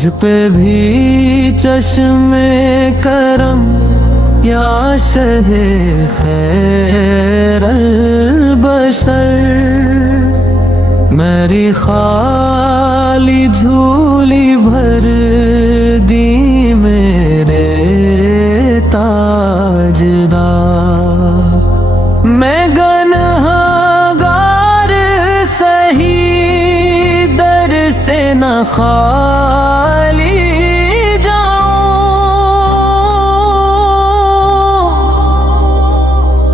मुझ पे भी चश्मे करम या शहे खैरल बशर, मेरी खाली झूली भर दी मेरे ताजदार। मैं गनहगार सही दर से न खाली जाऊं,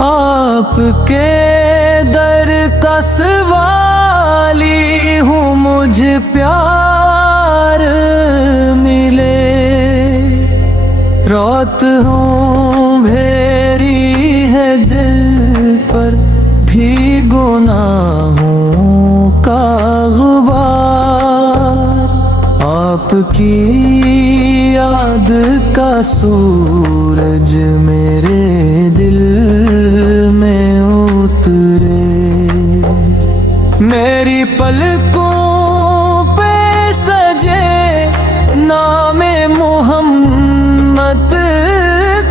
आपके दर का सवाली हूँ, मुझ प्यार मिले। रात हूँ भेरी है दिल पर भी गुनाहों का गुबार, आपकी याद का सूरज मेरे दिल में उतरे। मेरी पलकों पे सजे नामे मोहम्मद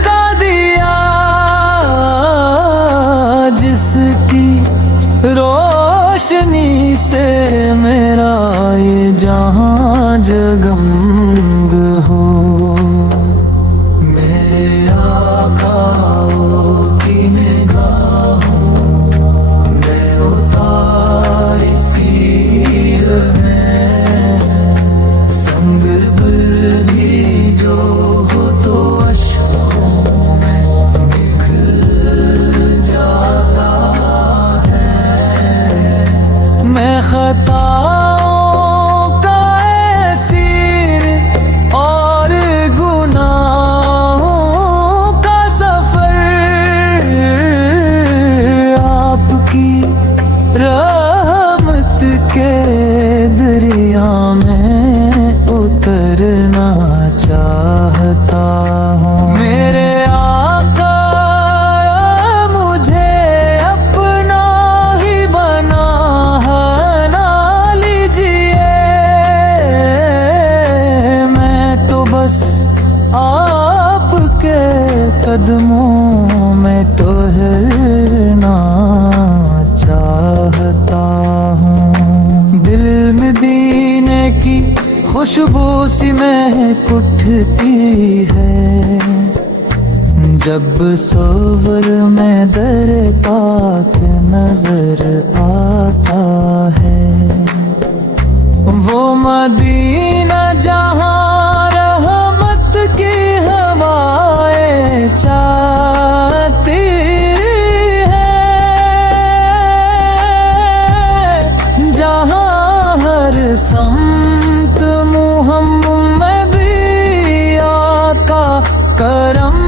का दिया, जिसकी रोशनी से मेरा ये जहां जगमग हो। मेरे आकाओं की निगाहों में उतारी सीर है, संग दिल भी जो हो तो अश्कों में निकल जाता है। मैं खताओं का ऐसीर और गुनाहों का सफर, आपकी रहमत के दरिया में उतरना चाहता हूँ। मेरे आका मुझे अपना ही बना ना लीजिए, मैं तो बस आपके कदमों में ठहरना चाहता हूँ। दिल मदीने की खुशबू सी महक उठती है, जब सोवर में दर पाक नजर आता है। वो मदीना जहाँ रहमत की हवाएं चाहती है, जहाँ हर सम्त मुहम्मदी आका करम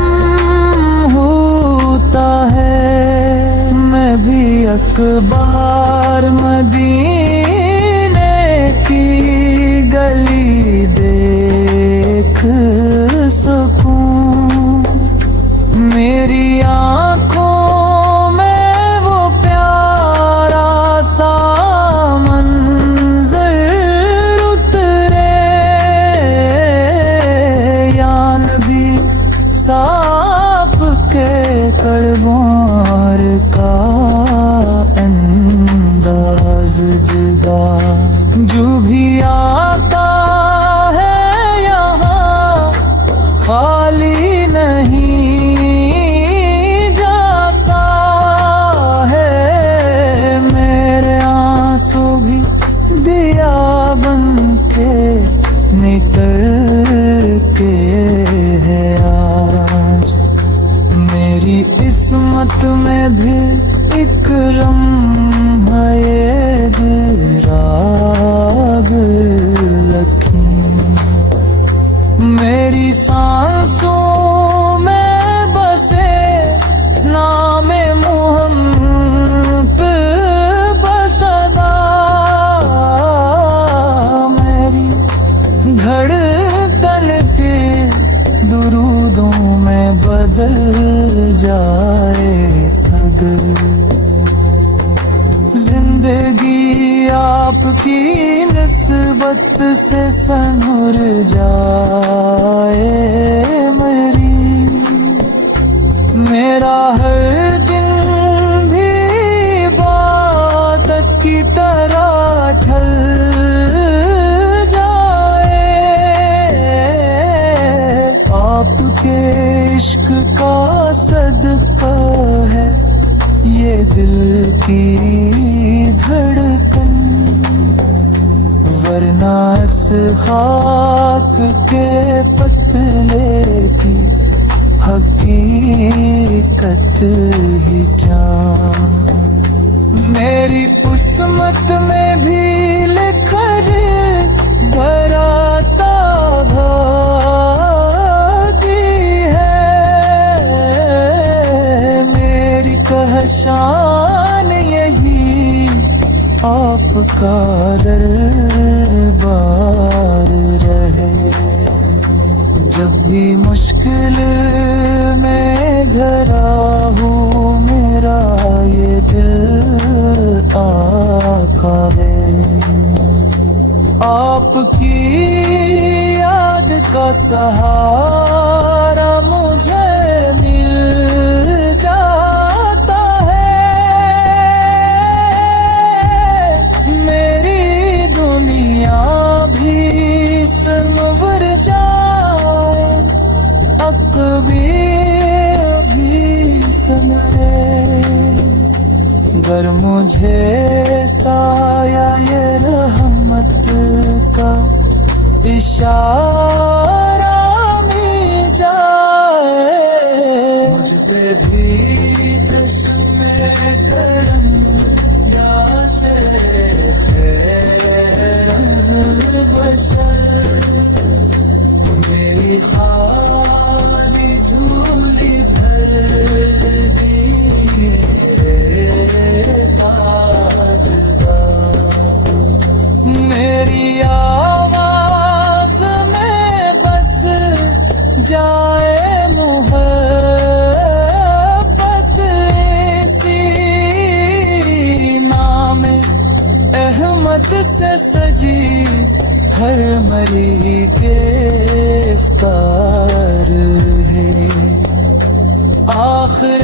होता है। मैं भी अखबार मदीने की गली देख सकूं, मेरी आँखों में वो प्यारा सा मंज़र उतरे। या नबी साप के कड़वार का अंदाज जुदा, जो भी आता है यहाँ खाली नहीं जाता है। मेरे आंसू भी दिया बन के निकल के है आज, मेरी किस्मत में भी इकरम है ये राग लखी। मेरी सांसों में बसे नामे मुहम्मद बसदा, मेरी धड़कन के दुरूदों में बदल जाए अगर जिंदगी आपकी निस्बत मोहब्बत से सनूर जाए मेरी, मेरा हर दिन भी इबादत की तरह ढल जाए। आपके इश्क का सदका है ये दिल की धड़कन, वरना इस खाक के पतले की हकीकत ही क्या। मेरी किस्मत में भी लिखर बराता भागी है, मेरी कहशान यही आपका दरबार रहे। जब भी मुश्किल में घरा हूँ मेरा ये दिल आका है। आपकी याद का सहारा मुझे मिल जाता है, मेरी दुनिया भी संवर जाए, अकबी भी संवरे। गर मुझे साया ये रहमत का इशारा मिल जाए, मुझ पे भी चश्मे करम या शेखे बशर, मेरी खाली झूली भर दी ताजदार। मेरी आवाज में बस जाए मोहब्बत, इसी नाम अहमद से सजी हर मरी गिरफ्तार है। आखिर